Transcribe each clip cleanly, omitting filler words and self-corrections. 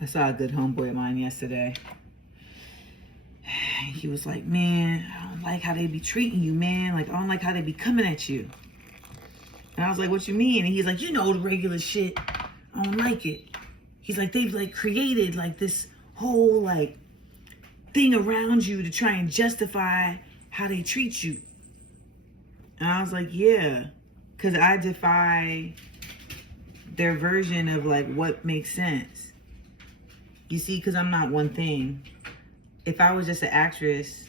I saw a good homeboy of mine yesterday. He was like, man, I don't like how they be treating you, man. Like, I don't like how they be coming at you. And I was like, what you mean? And he's like, you know, the regular shit. I don't like it. He's like, they've like created like this whole like thing around you to try and justify how they treat you. And I was like, yeah, because I defy their version of like what makes sense. You see, because I'm not one thing. If I was just an actress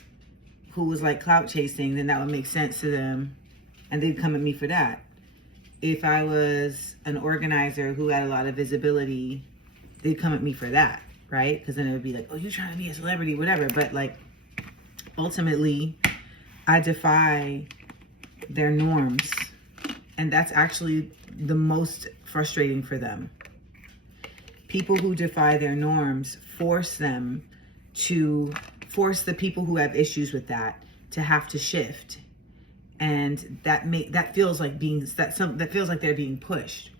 who was like clout chasing, then that would make sense to them and they'd come at me for that. If I was an organizer who had a lot of visibility, they'd come at me for that, right? Because then it would be like, oh, you're trying to be a celebrity, whatever. But like, ultimately, I defy their norms. And that's actually the most frustrating for them. People who defy their norms force the people who have issues with that to have to shift. And that feels like that feels like they're being pushed.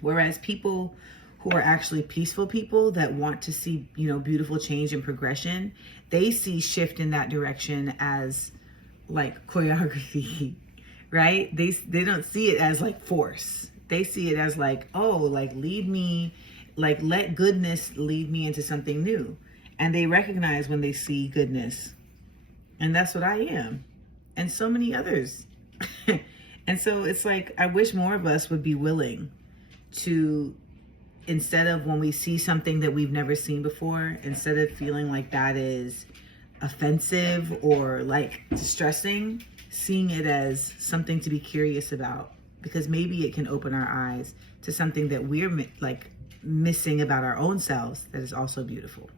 Whereas people who are actually peaceful people that want to see, you know, beautiful change and progression, they see shift in that direction as like choreography, right? They don't see it as like force. They see it as like, oh, like lead me, like let goodness lead me into something new. And they recognize when they see goodness. And that's what I am. And so many others. And so it's like, I wish more of us would be willing to, instead of when we see something that we've never seen before, instead of feeling like that is offensive or like distressing, seeing it as something to be curious about, because maybe it can open our eyes to something that we're like missing about our own selves that is also beautiful.